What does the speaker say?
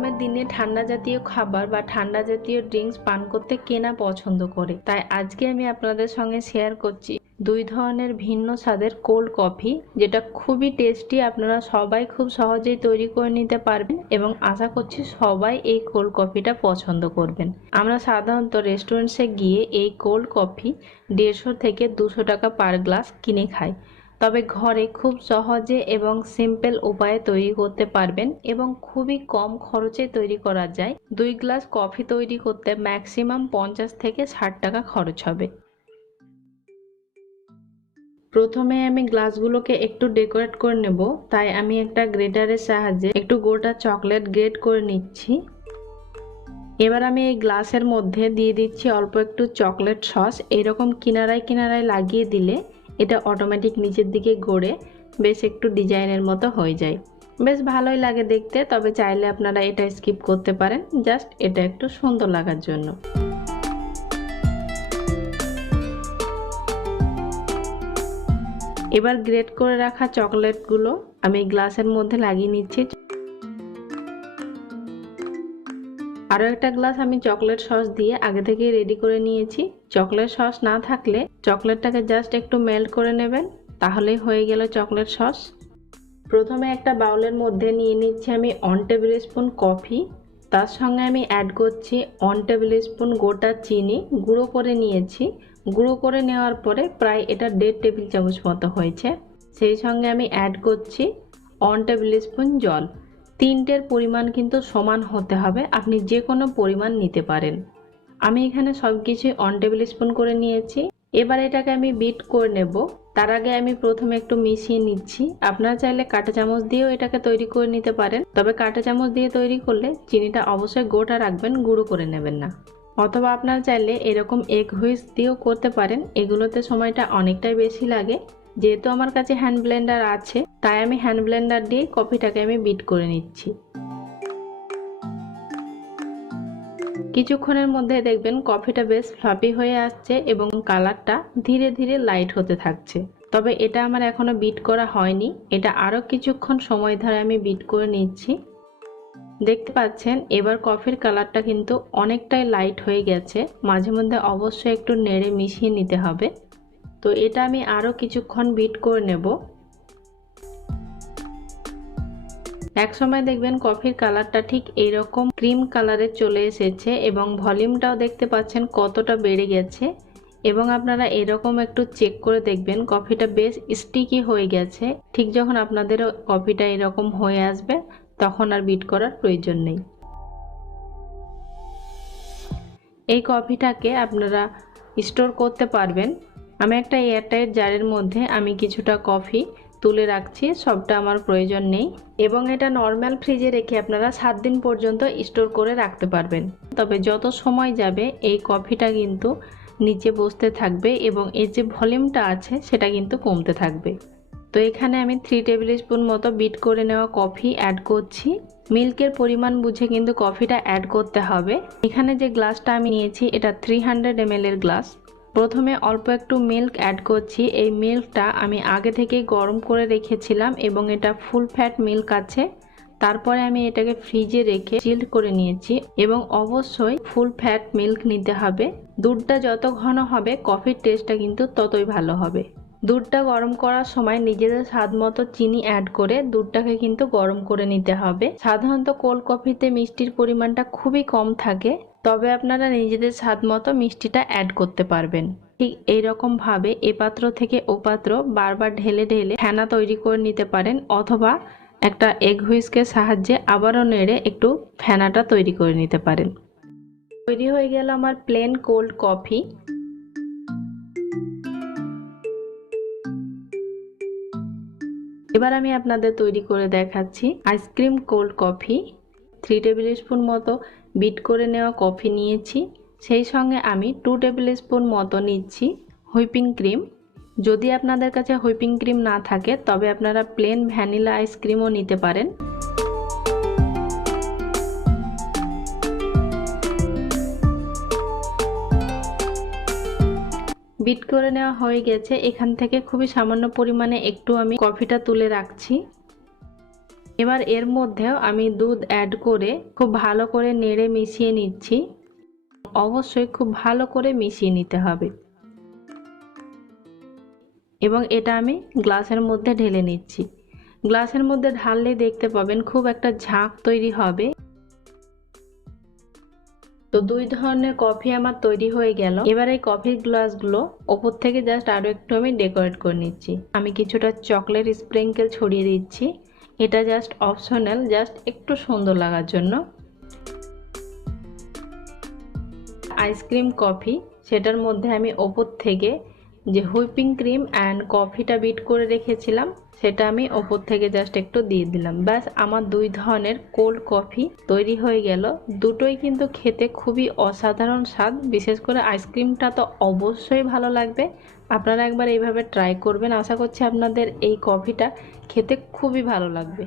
গরমের দিনে ঠান্ডা জাতীয় খাবার বা ঠান্ডা জাতীয় ড্রিঙ্কস পান করতে কে না পছন্দ করে। তাই আজকে আমি আপনাদের সঙ্গে শেয়ার করছি দুই ধরনের ভিন্ন স্বাদের কোল্ড কফি, যেটা খুবই টেস্টি। আপনারা সবাই খুব সহজেই তৈরি করে নিতে পারবেন এবং আশা করছি সবাই এই কোল্ড কফিটা পছন্দ করবেন। আমরা সাধারণত রেস্টুরেন্টসে গিয়ে এই কোল্ড কফি 150 থেকে 200 টাকা পার গ্লাস কিনে খাই, তবে ঘরে খুব সহজে এবং সিম্পল উপায়ে তৈরি করতে পারবেন এবং খুবই কম খরচে তৈরি করা যায়। 2 গ্লাস কফি তৈরি করতে ম্যাক্সিমাম 50 থেকে 60 টাকা খরচ হবে। প্রথমে আমি গ্লাসগুলোকে একটু ডেকোরেট করে নেব, তাই আমি একটা গ্রেটারের সাহায্যে একটু গোটা চকলেট গ্রেট করে নিচ্ছি। এবার আমি এই গ্লাসের মধ্যে দিয়ে দিচ্ছি অল্প একটু চকলেট সস। এরকম কিনারায় কিনারায় লাগিয়ে দিলে এটা অটোমেটিক নিচের দিকে গড়ে বেশ একটু ডিজাইনের মতো হয়ে যায়, বেশ ভালোই লাগে দেখতে। তবে চাইলে আপনারা এটা স্কিপ করতে পারেন, জাস্ট এটা একটু সুন্দর লাগার জন্য। এবার গ্রেট করে রাখা চকলেটগুলো আমি গ্লাসের মধ্যে লাগিয়ে নিচ্ছি। আরও একটা গ্লাস আমি চকলেট সস দিয়ে আগে থেকে রেডি করে নিয়েছি। চকলেট সস না থাকলে চকলেটটাকে জাস্ট একটু মেল্ট করে নেবেন, তাহলেই হয়ে গেল চকলেট সস। প্রথমে একটা বাউলের মধ্যে নিয়ে নিচ্ছি আমি 1 টেবিল স্পুন কফি, তার সঙ্গে আমি অ্যাড করছি 1 টেবিল স্পুন গোটা চিনি গুঁড়ো করে নিয়েছি। গুঁড়ো করে নেওয়ার পরে প্রায় এটা 1.5 টেবিল চামচ মতো হয়েছে। সেই সঙ্গে আমি অ্যাড করছি 1 টেবিল স্পুন জল। তিনটের পরিমাণ কিন্তু সমান হতে হবে, আপনি যে কোনো পরিমাণ নিতে পারেন। আমি এখানে সব কিছু 1 টেবিল স্পুন করে নিয়েছি। এবার এটাকে আমি বিট করে নেব। তার আগে আমি প্রথমে একটু মিশিয়ে নিচ্ছি। আপনারা চাইলে কাঁটা চামচ দিয়েও এটাকে তৈরি করে নিতে পারেন, তবে কাঁটা চামচ দিয়ে তৈরি করলে চিনিটা অবশ্যই গোটা রাখবেন, গুঁড়ো করে নেবেন না। অথবা আপনারা চাইলে এরকম এগ হুইস্ক দিয়েও করতে পারেন, এগুলোতে সময়টা অনেকটাই বেশি লাগে। যেহেতু আমার কাছে হ্যান্ড ব্লেন্ডার আছে, তাই আমি হ্যান্ড ব্লেন্ডার দিয়ে কফিটাকে আমি বিট করে নিচ্ছি। কিছুক্ষণের মধ্যে দেখবেন কফিটা বেশ ফ্লাফি হয়ে আসছে এবং কালারটা ধীরে ধীরে লাইট হতে থাকছে। তবে এটা আমার এখনো বিট করা হয়নি, এটা আরও কিছুক্ষণ সময় ধরে আমি বিট করে নিচ্ছি। দেখতে পাচ্ছেন এবার কফির কালারটা কিন্তু অনেকটাই লাইট হয়ে গেছে। মাঝে মধ্যে অবশ্যই একটু নেড়ে মিশিয়ে নিতে হবে। তো এটা আমি আরও কিছুক্ষণ বিট করে নেব। এক সময় দেখবেন কফির কালারটা ঠিক এইরকম ক্রিম কালারে চলে এসেছে এবং ভলিউমটাও দেখতে পাচ্ছেন কতটা বেড়ে গেছে। এবং আপনারা এরকম একটু চেক করে দেখবেন কফিটা বেশ স্টিকি হয়ে গেছে। ঠিক যখন আপনাদের কফিটা এরকম হয়ে আসবে তখন আর বিট করার প্রয়োজন নেই। এই কফিটাকে আপনারা স্টোর করতে পারবেন। আমি একটা এয়ারটাইট জারের মধ্যে আমি কিছুটা কফি তুলে রাখছি, সবটা আমার প্রয়োজন নেই। এবং এটা নর্মাল ফ্রিজে রেখে আপনারা 7 দিন পর্যন্ত স্টোর করে রাখতে পারবেন। তবে যত সময় যাবে এই কফিটা কিন্তু নিচে বসতে থাকবে এবং এর যে ভলিউমটা আছে সেটা কিন্তু কমতে থাকবে। তো এখানে আমি 3 টেবিল স্পুন মতো বিট করে নেওয়া কফি অ্যাড করছি। মিল্কের পরিমাণ বুঝে কিন্তু কফিটা অ্যাড করতে হবে। এখানে যে গ্লাসটা আমি নিয়েছি এটা 300 ml এর গ্লাস। প্রথমে অল্প একটু মিল্ক অ্যাড করছি। এই মিল্কটা আমি আগে থেকেই গরম করে রেখেছিলাম এবং এটা ফুল ফ্যাট মিল্ক আছে। তারপরে আমি এটাকে ফ্রিজে রেখে চিল্ড করে নিয়েছি এবং অবশ্যই ফুল ফ্যাট মিল্ক নিতে হবে। দুধটা যত ঘন হবে কফির টেস্টটা কিন্তু ততই ভালো হবে। দুধটা গরম করার সময় নিজেদের স্বাদ মতো চিনি অ্যাড করে দুধটাকে কিন্তু গরম করে নিতে হবে। সাধারণত কোল্ড কফিতে মিষ্টির পরিমাণটা খুবই কম থাকে, তবে আপনারা নিজেদের স্বাদ মতো মিষ্টিটা অ্যাড করতে পারবেন। ঠিক এইরকম ভাবে এ পাত্র থেকে ও পাত্র বারবার ঢেলে ঢেলে ফেনা তৈরি করে নিতে পারেন, অথবা একটা এগ হুইস্কের সাহায্যে আবারও নেড়ে একটু ফেনাটা তৈরি করে নিতে পারেন। তৈরি হয়ে গেল আমার প্লেন কোল্ড কফি। এবার আমি আপনাদের তৈরি করে দেখাচ্ছি ice cream cold coffee. 3 table spoon মতো বিট করে নেওয়া কফি নিয়েছি, সেই সঙ্গে আমি 2 টেবিল স্পুন মতো নিচ্ছি হুইপিং ক্রিম। যদি আপনাদের কাছে হুইপিং ক্রিম না থাকে তবে আপনারা প্লেন ভ্যানিলা আইসক্রিমও নিতে পারেন। বিট করে নেওয়া হয়ে গেছে। এখান থেকে খুবই সামান্য পরিমাণে একটু আমি কফিটা তুলে রাখছি। এবার এর মধ্যেও আমি দুধ অ্যাড করে খুব ভালো করে নেড়ে মিশিয়ে নিচ্ছি। অবশ্যই খুব ভালো করে মিশিয়ে নিতে হবে এবং এটা আমি গ্লাসের মধ্যে ঢেলে নিচ্ছি। গ্লাসের মধ্যে ঢাললে দেখতে পাবেন খুব একটা ঝাঁক তৈরি হবে। তো দুই ধরনের কফি আমার তৈরি হয়ে গেল। এবার এই কফির গ্লাসগুলো ওপর থেকে জাস্ট আরো একটু আমি ডেকোরেট করে নিচ্ছি। আমি কিছুটা চকলেট স্প্রিঙ্কেল ছড়িয়ে দিচ্ছি। এটা জাস্ট অপশনাল, জাস্ট একটু সুন্দর লাগার জন্য। আইসক্রিম কফি, সেটার মধ্যে আমি ওপর থেকে যে হুইপিং ক্রিম অ্যান্ড কফিটা বিট করে রেখেছিলাম সেটা আমি ওপর থেকে জাস্ট একটু দিয়ে দিলাম। ব্যাস, আমার দুই ধরনের কোল্ড কফি তৈরি হয়ে গেল। দুটোই কিন্তু খেতে খুবই অসাধারণ স্বাদ। বিশেষ করে আইসক্রিমটা তো অবশ্যই ভালো লাগবে। আপনারা একবার এইভাবে ট্রাই করবেন। আশা করছি আপনাদের এই কফিটা খেতে খুবই ভালো লাগবে।